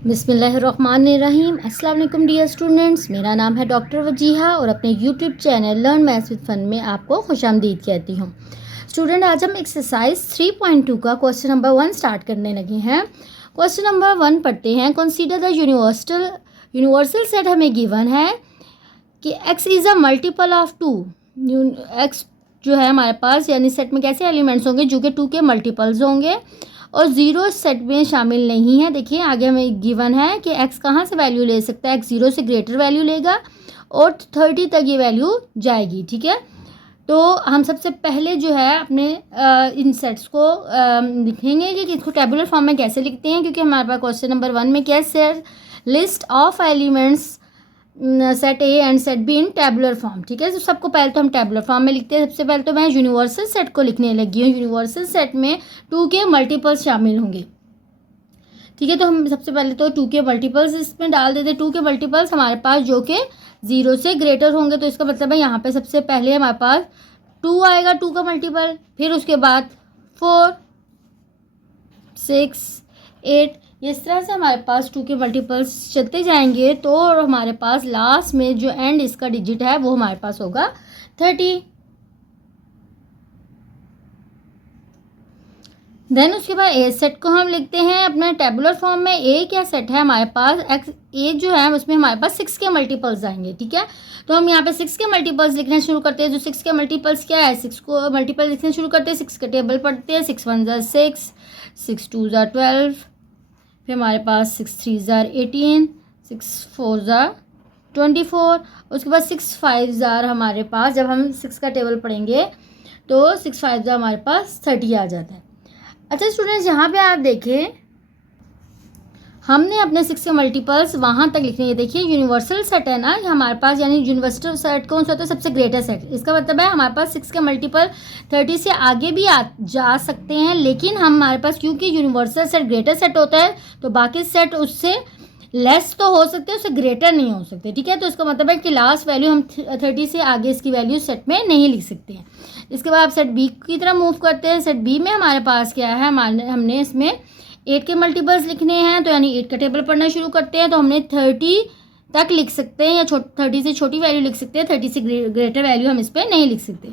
बिस्मिल्लाहिर्रहमानिर्रहीम। अस्सलाम वालेकुम डियर स्टूडेंट्स, मेरा नाम है डॉक्टर वजीहा और अपने YouTube channel learn maths with fun में आपको खुशामदीद कहती हूँ। स्टूडेंट, आज हम एक्सरसाइज 3.2 का क्वेश्चन नंबर 1 स्टार्ट करने लगे हैं। क्वेश्चन नंबर 1 पढ़ते हैं। कंसीडर द यूनिवर्सल सेट हमें गिवन है कि x is a multiple of 2। x जो है हमारे पास यानी सेट में कैसे एलिमेंट्स होंगे जो कि 2 के मल्टीपल्स होंगे और 0 सेट में शामिल नहीं है। देखिए आगे हमें गिवन है कि x कहाँ से वैल्यू ले सकता है। x 0 से ग्रेटर वैल्यू लेगा और 30 तक ये वैल्यू जाएगी। ठीक है, तो हम सबसे पहले जो है अपने इन सेट्स को लिखेंगे कि इसको टेबुलर फॉर्म में कैसे लिखते हैं, क्योंकि हमारे पास क्वेश्चन नंबर 1 में क्या है, list of elements set A and set be in tabular form. ठीक है, तो सबको पहले तो हम टेबुलर फॉर्म में लिखते हैं। सबसे पहले तो मैं यूनिवर्सल सेट को लिखने लगी हूँ। यूनिवर्सल सेट में 2 के मल्टीपल्स शामिल होंगे। ठीक है, तो हम सबसे पहले तो 2 के मल्टीपल्स इसमें डाल देते हैं। 2 के मल्टीपल्स हमारे पास जो कि 0 से ग्रेटर होंगे, तो इसका मतलब है यहाँ पे सबसे पहले हमारे पास 2 आएगा, 2 का मल्टीपल, फिर उसके बाद 4, 6, 8, इस तरह से हमारे पास 2 के मल्टीपल्स चलते जाएंगे। तो हमारे पास लास्ट में जो एंड इसका डिजिट है वो हमारे पास होगा 30। देन उसके बाद ए सेट को हम लिखते हैं अपने टेबुलर फॉर्म में। ए क्या सेट है हमारे पास, एक्स ए जो है उसमें हमारे पास 6 के मल्टीपल्स आएंगे। ठीक है, तो हम यहाँ पे 6 के मल्टीपल्स लिखना शुरू करते हैं। जो 6 के मल्टीपल्स क्या है, 6 को मल्टीपल लिखना शुरू करते हैं। 6 का टेबल पढ़ते हैं। 6 1 ज़ा 6, 6 2 ज़ा 12, फिर हमारे पास 6 3 ज़ा 18, 6 4 ज़ा 24, उसके बाद 6 5 ज़ा हमारे पास, जब हम 6 का टेबल पढ़ेंगे तो 6 5 ज़ा हमारे पास 30 आ जाता है। अच्छा स्टूडेंट्स, यहाँ पे आप देखें हमने अपने 6 के मल्टीपल्स वहाँ तक लिखने हैं। देखिए यूनिवर्सल सेट है ना हमारे पास, यानी यूनिवर्सल सेट कौन सा होता है, सबसे ग्रेटर सेट। इसका मतलब है हमारे पास 6 के मल्टीपल 30 से आगे भी जा सकते हैं, लेकिन हमारे पास क्योंकि यूनिवर्सल सेट ग्रेटर सेट होता है तो बाकी सेट उससे लेस तो हो सकते हैं, उससे ग्रेटर नहीं हो सकते। ठीक है, तो इसका मतलब है कि लास्ट वैल्यू हम 30 से आगे इसकी वैल्यू सेट में नहीं लिख सकते हैं। इसके बाद आप सेट बी की तरफ मूव करते हैं। सेट बी में हमारे पास क्या है, हमने इसमें 8 के मल्टीपल्स लिखने हैं, तो यानी 8 का टेबल पढ़ना शुरू करते हैं। तो हमने 30 तक लिख सकते हैं या 30 से छोटी वैल्यू लिख सकते हैं, 30 से ग्रेटर वैल्यू हम इस पर नहीं लिख सकते।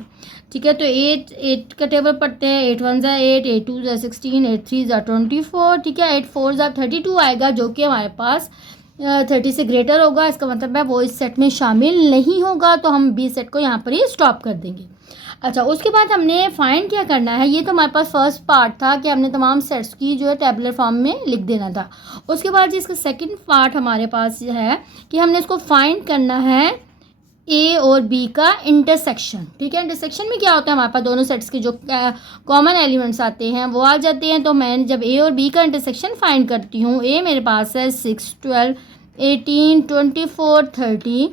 ठीक है, तो 8 का टेबल पढ़ते हैं। 8 1 ज़ा 8, 8 2 ज़ा 16, 8 3 ज़ा 24। ठीक है, 8 4 ज़ा 32 आएगा, जो कि हमारे पास 30 से ग्रेटर होगा। इसका मतलब है वो इस सेट में शामिल नहीं होगा, तो हम बी सेट को यहाँ पर ही स्टॉप कर देंगे। अच्छा, उसके बाद हमने फाइंड क्या करना है, ये तो हमारे पास फर्स्ट पार्ट था कि हमने तमाम सेट्स की जो है टेबुलर फॉर्म में लिख देना था। उसके बाद जिसका सेकंड पार्ट हमारे पास है कि हमने इसको फाइंड करना है ए और बी का इंटरसेक्शन। ठीक है, इंटरसेक्शन में क्या होता है, हमारे पास दोनों सेट्स के जो कॉमन एलिमेंट्स आते हैं वो आ जाते हैं। तो मैं जब ए और बी का इंटरसेक्शन फाइंड करती हूँ, ए मेरे पास है 6 12 18 24 30,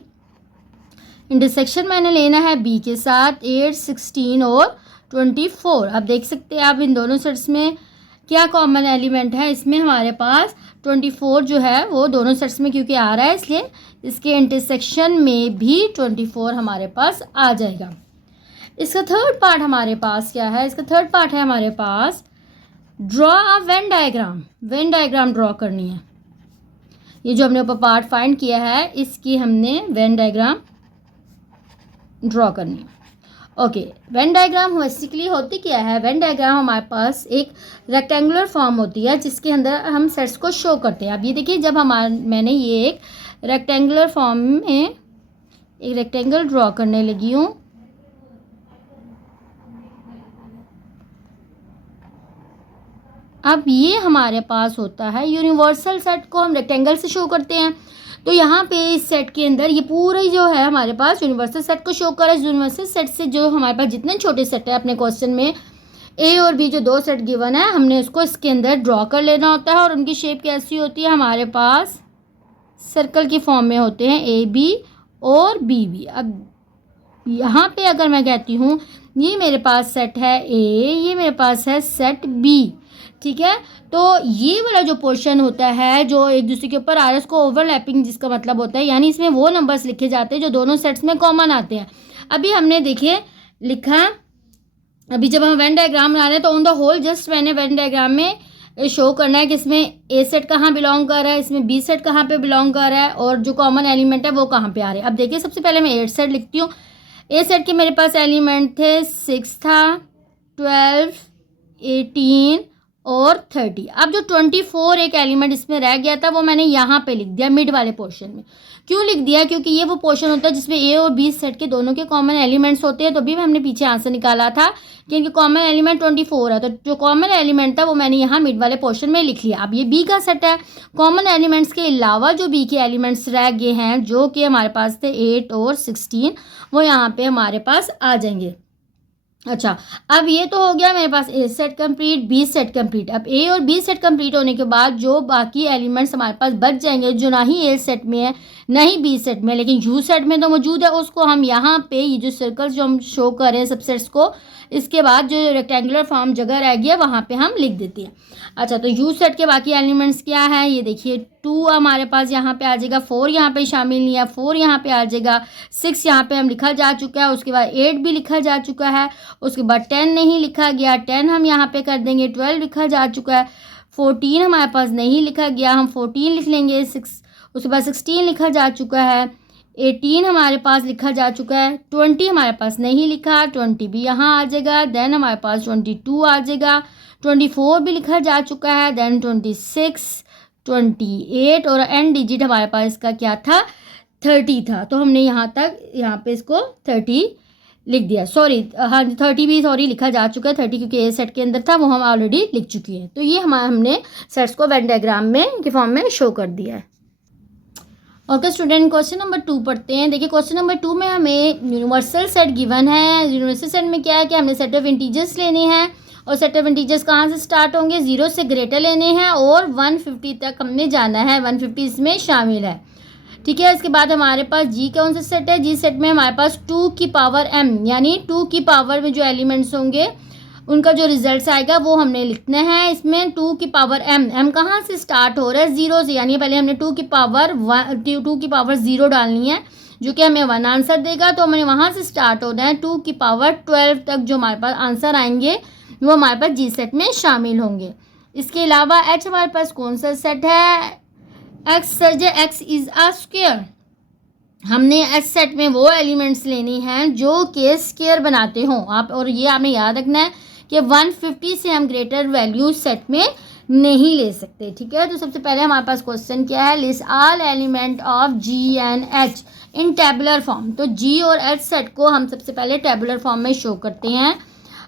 इंटरसेक्शन मैंने लेना है बी के साथ 8 16 और 24। अब देख सकते हैं आप इन दोनों सेट्स में क्या कॉमन एलिमेंट है। इसमें हमारे पास 24 जो है वो दोनों सेट्स में क्योंकि आ रहा है, इसलिए इसके इंटरसेक्शन में भी 24 हमारे पास आ जाएगा। इसका थर्ड पार्ट हमारे पास क्या है, इसका थर्ड पार्ट है हमारे पास draw a Venn diagram. Venn diagram draw करनी है। ये जो हमने ऊपर पार्ट फाइंड किया है इसकी हमने वेन डायग्राम ड्रॉ करनी है। ओके, वेन डायग्राम बेसिकली होती क्या है, वेन डायग्राम हमारे पास एक रेक्टेंगुलर फॉर्म होती है जिसके अंदर हम सेट्स को शो करते हैं। अब ये देखिए जब मैंने ये एक रेक्टेंगुलर फॉर्म में एक रेक्टेंगल ड्रॉ करने लगी हूँ, अब ये हमारे पास होता है यूनिवर्सल सेट को हम रेक्टेंगल से शो करते हैं। तो यहाँ पे इस सेट के अंदर ये पूरा जो है हमारे पास यूनिवर्सल सेट को शो कर रहा है। यूनिवर्सल सेट से जो हमारे पास जितने छोटे सेट है अपने क्वेश्चन में ए और बी जो 2 सेट गिवन है, हमने उसको इसके अंदर ड्रॉ कर लेना होता है। और उनकी शेप कैसी होती है, हमारे पास सर्कल की फॉर्म में होते हैं ए बी और बी बी। अब यहाँ पे अगर मैं कहती हूँ ये मेरे पास सेट है ए, ये मेरे पास है सेट बी। ठीक है, तो ये वाला जो पोर्शन होता है जो एक दूसरे के ऊपर आ रहा है उसको ओवरलैपिंग जिसका मतलब होता है, यानी इसमें वो नंबर्स लिखे जाते हैं जो दोनों सेट्स में कॉमन आते हैं। अभी हमने देखिए लिखा, अभी जब हम वेन डायग्राम बना रहे हैं तो ऑन द होल जस्ट मैंने वेन डायग्राम में ये शो करना है कि इसमें ए सेट कहाँ बिलोंग कर रहा है, इसमें बी सेट कहाँ पे बिलोंग कर रहा है और जो कॉमन एलिमेंट है वो कहाँ पे आ रहे हैं। अब देखिए सबसे पहले मैं ए सेट लिखती हूँ। ए सेट के मेरे पास एलिमेंट थे 6 था, 12, 18 और 30। अब जो 24 एक एलिमेंट इसमें रह गया था वो मैंने यहाँ पे लिख दिया मिड वाले पोर्शन में। क्यों लिख दिया? क्योंकि ये वो पोर्शन होता है जिसमें ए और बी सेट के दोनों के कॉमन एलिमेंट्स होते हैं। तो भी हमने पीछे आंसर निकाला था कि इनके कॉमन एलिमेंट 24 है, तो जो कॉमन एलिमेंट था वो मैंने यहाँ मिड वाले पोर्शन में लिख लिया। अब ये बी का सेट है, कॉमन एलिमेंट्स के अलावा जो बी के एलिमेंट्स रह गए हैं जो कि हमारे पास थे 8 और 16, वो यहाँ पे हमारे पास आ जाएंगे। अच्छा, अब ये तो हो गया मेरे पास A set complete, B set complete. अब ए और बी सेट कंप्लीट होने के बाद जो बाकी एलिमेंट्स हमारे पास बच जाएंगे जो ना ही ए सेट में है ना ही बी सेट में लेकिन यू सेट में तो मौजूद है, उसको हम यहाँ पे ये जो सर्कल्स जो हम शो कर रहे हैं सबसेट्स को, इसके बाद जो रेक्टेंगुलर फॉर्म जगह रह गया वहाँ पे हम लिख देते हैं। अच्छा, तो यू सेट के बाकी एलिमेंट्स क्या है ये देखिए, 2 हमारे पास यहाँ पे आ जाएगा, 4 यहाँ पे शामिल नहीं है, 4 यहाँ पे आ जाएगा, 6 यहाँ पे हम लिखा जा चुका है, उसके बाद 8 भी लिखा जा चुका है, उसके बाद 10 नहीं लिखा गया, 10 हम यहाँ पे कर देंगे, 12 लिखा जा चुका है, 14 हमारे पास नहीं लिखा गया, हम 14 लिख लेंगे, उसके बाद 16 लिखा जा चुका है, 18 हमारे पास लिखा जा चुका है, 20 हमारे पास नहीं लिखा, 20 भी यहाँ आ जाएगा, देन हमारे पास 22 आ जाएगा, 24 भी लिखा जा चुका है, देन 26, 28 और एंड डिजिट हमारे पास इसका क्या था 30 था। तो हमने यहाँ पे इसको 30 लिख दिया। सॉरी, हाँ 30 भी सॉरी लिखा जा चुका है, 30 क्योंकि ए सेट के अंदर था वो हम ऑलरेडी लिख चुके हैं। तो ये हमने सेट्स को वेन डायग्राम में के फॉर्म में शो कर दिया है। ओके स्टूडेंट, क्वेश्चन नंबर 2 पढ़ते हैं। देखिए क्वेश्चन नंबर 2 में हमें यूनिवर्सल सेट गिवन है। यूनिवर्सल सेट में क्या है कि हमने सेट ऑफ इंटीजर्स लेने हैं और सेट ऑफ इंटीजर्स कहाँ से स्टार्ट होंगे, 0 से ग्रेटर लेने हैं और 150 तक हमने जाना है, 150 इसमें शामिल है। ठीक है, इसके बाद हमारे पास जी कौन सा सेट है, जी सेट में हमारे पास 2 की पावर m यानी 2 की पावर में जो एलिमेंट्स होंगे उनका जो रिजल्ट आएगा वो हमने लिखना है। इसमें 2 की पावर m कहाँ से स्टार्ट हो रहा है, 0 से, यानी पहले हमने 2 की पावर 0 डालनी है जो कि हमें 1 आंसर देगा। तो हमें वहाँ से स्टार्ट होना है, 2 की पावर 12 तक जो हमारे पास आंसर आएंगे वो हमारे पास जी सेट में शामिल होंगे। इसके अलावा एच हमारे पास कौन सा सेट है, x sir x is a square. हमने एच सेट में वो एलिमेंट्स लेने हैं जो कि स्क्वायर बनाते हों आप, और ये आपने याद रखना है कि 150 से हम ग्रेटर वैल्यू सेट में नहीं ले सकते। ठीक है, तो सबसे पहले हमारे पास क्वेश्चन क्या है, list all element of G and H in tabular form. तो जी और एच सेट को हम सबसे पहले टेबुलर फॉर्म में शो करते हैं।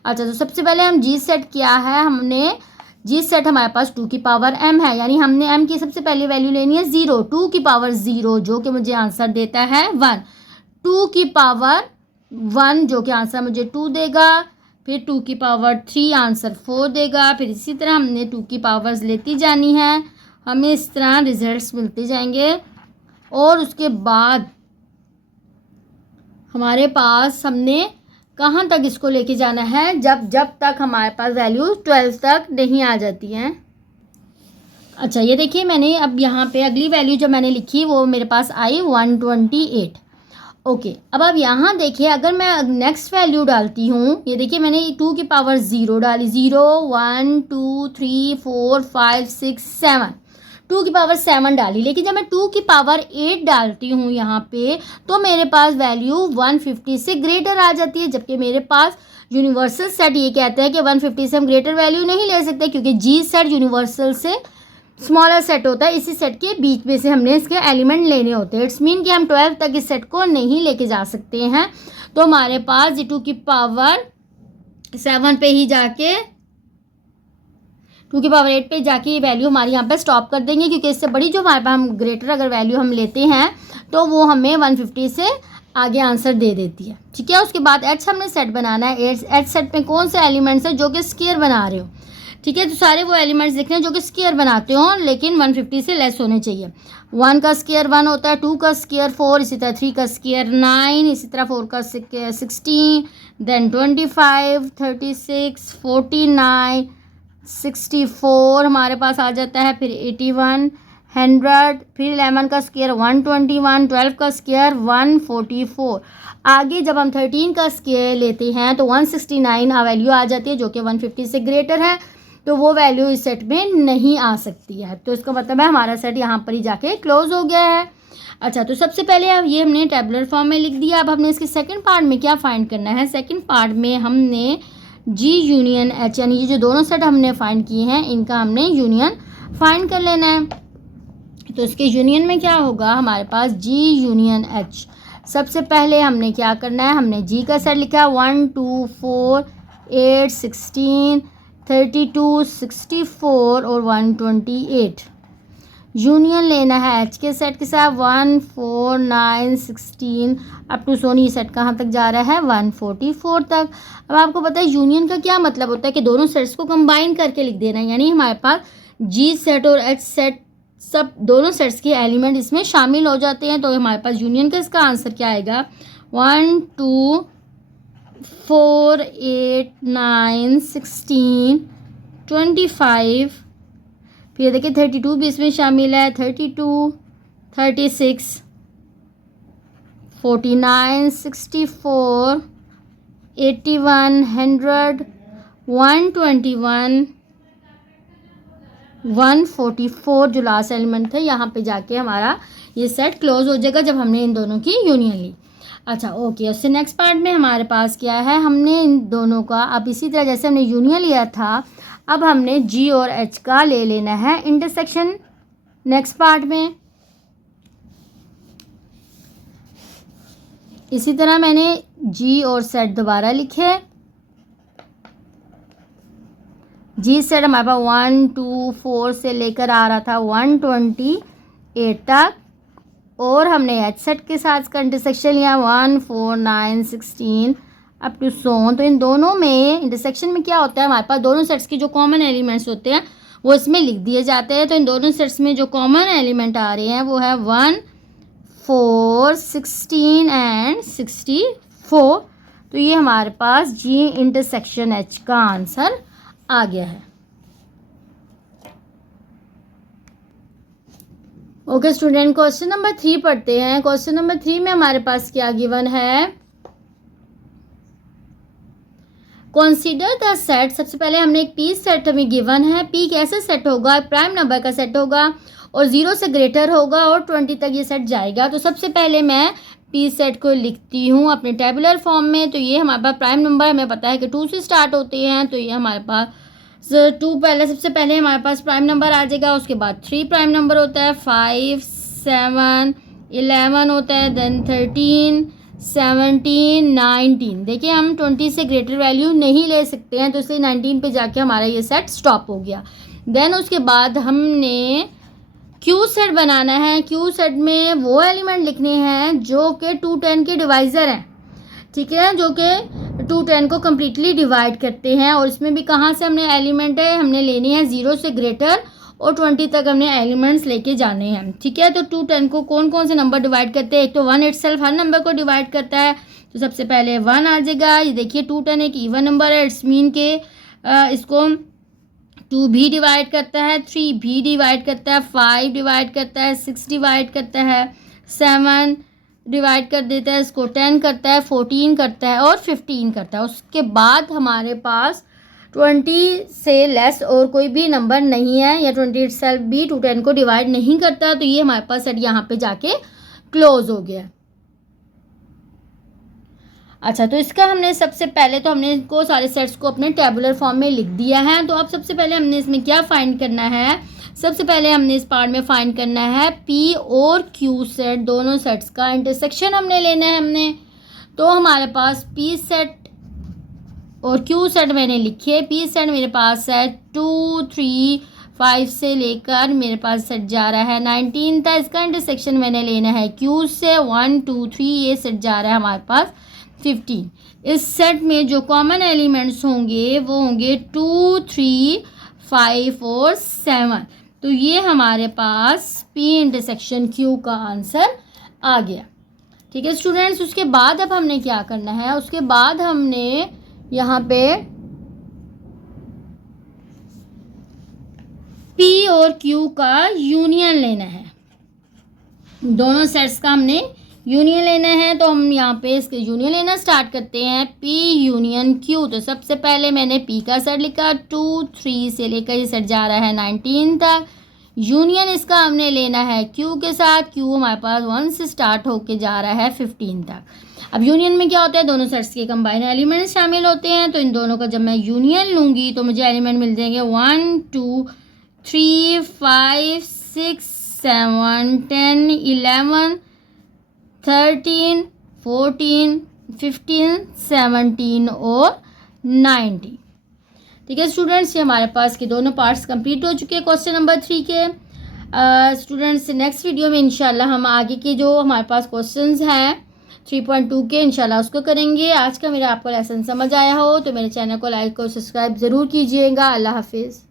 अच्छा, तो सबसे पहले हम जी सेट क्या है, हमने जी सेट हमारे पास 2 की पावर m है, यानी हमने m की सबसे पहली वैल्यू लेनी है 0, 2 की पावर 0 जो कि मुझे आंसर देता है 1, 2 की पावर 1 जो कि आंसर मुझे 2 देगा, फिर 2 की पावर 3 आंसर 4 देगा, फिर इसी तरह हमने 2 की पावर्स लेती जानी है, हमें इस तरह रिजल्ट्स मिलते जाएंगे। और उसके बाद हमारे पास हमने कहाँ तक इसको लेके जाना है, जब तक हमारे पास वैल्यू 12 तक नहीं आ जाती हैं। अच्छा, ये देखिए मैंने अब यहाँ पे अगली वैल्यू जो मैंने लिखी वो मेरे पास आई 128। ओके, अब यहाँ देखिए अगर मैं नेक्स्ट वैल्यू डालती हूँ, ये देखिए मैंने 2 की पावर 0 डाली, 0 1 2 3 4 5 6 7, 2 की पावर 7 डाली, लेकिन जब मैं 2 की पावर 8 डालती हूँ यहाँ पे तो मेरे पास वैल्यू 150 से ग्रेटर आ जाती है, जबकि मेरे पास यूनिवर्सल सेट ये कहता है कि 150 से हम ग्रेटर वैल्यू नहीं ले सकते क्योंकि जी सेट यूनिवर्सल से स्मॉलर सेट होता है, इसी सेट के बीच में से हमने इसके एलिमेंट लेने होते हैं। इट्स मीन कि हम 12 तक इस सेट को नहीं लेके जा सकते हैं। तो हमारे पास 2 की पावर 7 पे ही जाके 2 की पावर 8 पे जाके ये वैल्यू हमारी यहाँ पे स्टॉप कर देंगे, क्योंकि इससे बड़ी जो हमारे पास हम ग्रेटर अगर वैल्यू हम लेते हैं तो वो हमें 150 से आगे आंसर दे देती है। ठीक है, उसके बाद एच हमने सेट बनाना है। एच सेट में कौन से एलिमेंट्स है जो कि स्क्वायर बना रहे हो। ठीक है, तो सारे वो एलिमेंट्स लिखने हैं जो कि स्क्वायर बनाते हो लेकिन 150 से लेस होने चाहिए। 1 का स्क्वायर 1 होता है, 2 का स्क्वायर 4, इसी तरह 3 का स्क्वायर 9, इसी तरह 4 का स्क्वायर 16, देन 25, 36, 49, 64 हमारे पास आ जाता है, फिर 81, 100, फिर 11 का स्क्वायर 121, 12 का स्क्वायर 144। आगे जब हम 13 का स्क्वायर लेते हैं तो 169 वैल्यू आ जाती है जो कि 150 से ग्रेटर है। तो वो वैल्यू इस सेट में नहीं आ सकती है। तो इसका मतलब है हमारा सेट यहाँ पर ही जाके क्लोज हो गया है। अच्छा, तो सबसे पहले अब ये हमने टेबुलर फॉर्म में लिख दिया। अब हमने इसके सेकंड पार्ट में क्या फाइंड करना है? सेकंड पार्ट में हमने जी यूनियन एच, यानी ये जो दोनों सेट हमने फाइंड किए हैं इनका हमने यूनियन फाइंड कर लेना है। तो इसके यूनियन में क्या होगा? हमारे पास जी यूनियन एच। सबसे पहले हमने क्या करना है? हमने जी का सेट लिखा 1 2 4 8 16 32 64 और 128। यूनियन लेना है एच के सेट के साथ 1 4 9 16 अप टू सोनी। ये सेट कहाँ तक जा रहा है? 144 तक। अब आपको पता है यूनियन का क्या मतलब होता है कि दोनों सेट्स को कंबाइन करके लिख देना है, यानी हमारे पास जी सेट और एच सेट सब दोनों सेट्स के एलिमेंट इसमें शामिल हो जाते हैं। तो हमारे पास यूनियन का इसका आंसर क्या आएगा? 1 2 4 8 9 16 25, फिर देखिए 32 भी इसमें शामिल है, 32 36 49 64 81 100 121 144 जो लास्ट एलिमेंट था यहाँ पे जाके हमारा ये सेट क्लोज हो जाएगा जब हमने इन दोनों की यूनियन ली। अच्छा ओके, उससे नेक्स्ट पार्ट में हमारे पास क्या है? हमने इन दोनों का अब इसी तरह जैसे हमने यूनियन लिया था, अब हमने जी और एच का ले लेना है इंटरसेक्शन नेक्स्ट पार्ट में। इसी तरह मैंने जी और सेट दोबारा लिखे। जी सेट हमारे पास 1 2 4 से लेकर आ रहा था 128 तक, और हमने एच सेट के साथ इसका इंटरसेक्शन लिया 1 4 9 16 अप टू सोन। तो इन दोनों में इंटरसेक्शन में क्या होता है? हमारे पास दोनों सेट्स के जो कॉमन एलिमेंट्स होते हैं वो इसमें लिख दिए जाते हैं। तो इन दोनों सेट्स में जो कॉमन एलिमेंट आ रहे हैं वो है 1 4 16 एंड 64। तो ये हमारे पास जी इंटरसेक्शन एच का आंसर आ गया है। ओके स्टूडेंट, क्वेश्चन नंबर 3 पढ़ते हैं। क्वेश्चन नंबर 3 में हमारे पास क्या गिवन है? Consider the set. सबसे पहले हमने एक पी सेट हमें गिवन है। पी कैसे सेट होगा? प्राइम नंबर का सेट होगा और 0 से ग्रेटर होगा और 20 तक ये सेट जाएगा। तो सबसे पहले मैं पी सेट को लिखती हूँ अपने टेबुलर फॉर्म में। तो ये हमारे पास प्राइम नंबर हमें पता है कि 2 से स्टार्ट होते हैं, तो ये हमारे पास 2 पहले सबसे पहले हमारे पास प्राइम नंबर आ जाएगा। उसके बाद 3 प्राइम नंबर होता है, 5 7 11 होता है, देन 13 17 19। देखिए हम 20 से ग्रेटर वैल्यू नहीं ले सकते हैं, तो इसलिए 19 पे जाके हमारा ये सेट स्टॉप हो गया। देन उसके बाद हमने क्यू सेट बनाना है। क्यू सेट में वो एलिमेंट लिखने हैं जो कि 210 के डिवाइज़र हैं, ठीक है, जो कि 210 को कम्प्लीटली डिवाइड करते हैं। और इसमें भी कहाँ से हमने एलिमेंट है हमने लेनी है 0 से ग्रेटर और 20 तक हमने एलिमेंट्स लेके जाने हैं, ठीक है। तो 210 को कौन कौन से नंबर डिवाइड करते हैं? एक तो 1 इटसेल्फ हर नंबर को डिवाइड करता है, तो सबसे पहले 1 आ जाएगा। ये देखिए 210 एक इवन नंबर है, इट्स मीन के इसको 2 भी डिवाइड करता है, 3 भी डिवाइड करता है, 5 डिवाइड करता है, 6 डिवाइड करता है, 7 डिवाइड कर देता है, इसको 10 करता है, 14 करता है और 15 करता है। उसके बाद हमारे पास 20 से लेस और कोई भी नंबर नहीं है, या 20 इटसेल्फ भी 210 को डिवाइड नहीं करता। तो ये हमारे पास सेट यहाँ पे जाके क्लोज हो गया। अच्छा, तो इसका हमने सबसे पहले तो हमने इनको सारे सेट्स को अपने टेबुलर फॉर्म में लिख दिया है। तो अब सबसे पहले हमने इसमें क्या फाइंड करना है? सबसे पहले हमने इस पार्ट में फाइंड करना है पी और क्यू सेट, दोनों सेट्स का इंटरसेक्शन हमने लेना है हमने। तो हमारे पास पी सेट और क्यू सेट मैंने लिखे। पी सेट मेरे पास है 2 3 5 से लेकर मेरे पास सेट जा रहा है 19 था, इसका इंटरसेक्शन मैंने लेना है क्यू से 1 2 3, ये सेट जा रहा है हमारे पास 15। इस सेट में जो कॉमन एलिमेंट्स होंगे वो होंगे 2 3 5 और 7। तो ये हमारे पास पी इंटरसेक्शन क्यू का आंसर आ गया, ठीक है स्टूडेंट्स। उसके बाद अब हमने क्या करना है? उसके बाद हमने यहाँ पे पी और क्यू का यूनियन लेना है। दोनों सेट्स का हमने यूनियन लेना है तो हम यहाँ पे इसके यूनियन लेना स्टार्ट करते हैं। P यूनियन Q, तो सबसे पहले मैंने P का सेट लिखा 2 3 से लेकर ये सेट जा रहा है 19 तक। यूनियन इसका हमने लेना है Q के साथ। Q हमारे पास 1 से स्टार्ट होके जा रहा है 15 तक। अब यूनियन में क्या होता है, दोनों सेट्स के कंबाइन एलिमेंट्स शामिल होते हैं, तो इन दोनों का जब मैं यूनियन लूँगी तो मुझे एलिमेंट मिल जाएंगे 1 2 3 5 6 7 10 11 13 14 15 17 और 19। ठीक है स्टूडेंट्स, ये हमारे पास के दोनों पार्ट्स कंप्लीट हो चुके हैं क्वेश्चन नंबर 3 के। स्टूडेंट्स नेक्स्ट वीडियो में इंशाल्लाह हम आगे के जो हमारे पास क्वेश्चंस हैं 3.2 के इंशाल्लाह उसको करेंगे। आज का मेरा आपको लेसन समझ आया हो तो मेरे चैनल को लाइक और सब्सक्राइब ज़रूर कीजिएगा। अल्लाह हाफिज़।